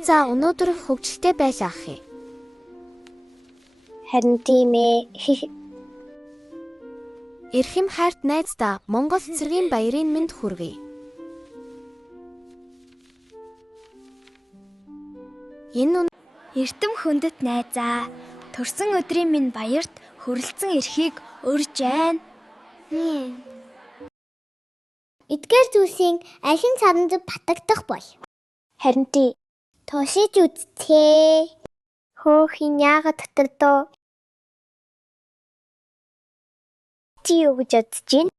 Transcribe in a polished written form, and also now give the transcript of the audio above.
Найзаа өнөөдөр хөвгөлтэй байлаа ах юм. Харин тийм ээ. Эрхэм хайрт найздаа Монгол цэргийн баярын мэнд хүргэе. Эрдэм хөндөт найзаа, төрсөн өдрийн минь баярт хүрэлцэн эрхийг өрж байна. Эдгээр зүйлсийн аль нь цаанд батагдах бол? Харин тий. Тушиж үзтээ. Хөөхин яагаад дотор доо? Чи юу гэж бодож байна?